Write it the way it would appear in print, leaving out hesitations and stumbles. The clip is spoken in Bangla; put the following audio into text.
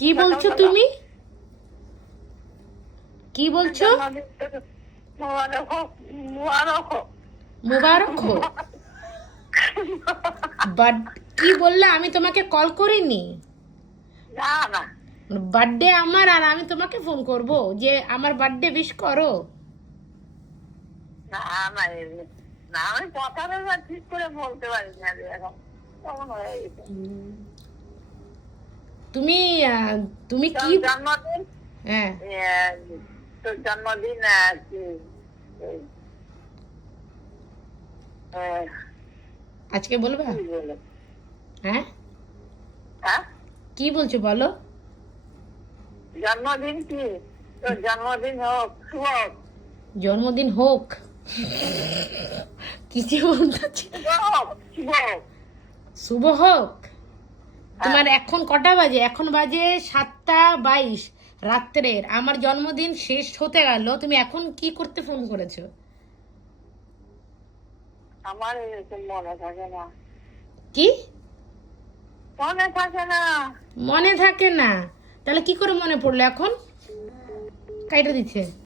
কি বলছো তুমি? কি বলছো? মুবারক হো। বাট কি বললে? আমি তোমাকে কল করিনি। না না বার্থডে আমার, আর আমি তোমাকে ফোন করব যে আমার বার্থডে উইশ করো? না না এমনি। না আমি কথাটা না ঠিক করে বলতে পারি না রে এখন কেমন হয়ে গেছে। তুমি তুমি তোর কি? জন্মদিন হ্যাঁ, তোর জন্মদিন কি আহ, আজকে বলবা? কি বলে হ্যাঁ, হ্যাঁ কি বলছো বলো? জন্মদিন কি তোর জন্মদিন হোক শুভ হোক। জন্মদিন হোক। কিছু বলতেছি। শুভ হোক শুভ হোক। শুভ হোক। তোমার এখন কটা বাজে? এখন বাজে 7টা 22 রাত্রের। আমার জন্মদিন শেষ হতে গেল, তুমি এখন কি করতে ফোন করেছো? আমার এরকম মনে থাকে না কি মনে থাকে না। মনে থাকে না? তাহলে কি করে মনে পড়লো এখন? কাইটা দিচ্ছে।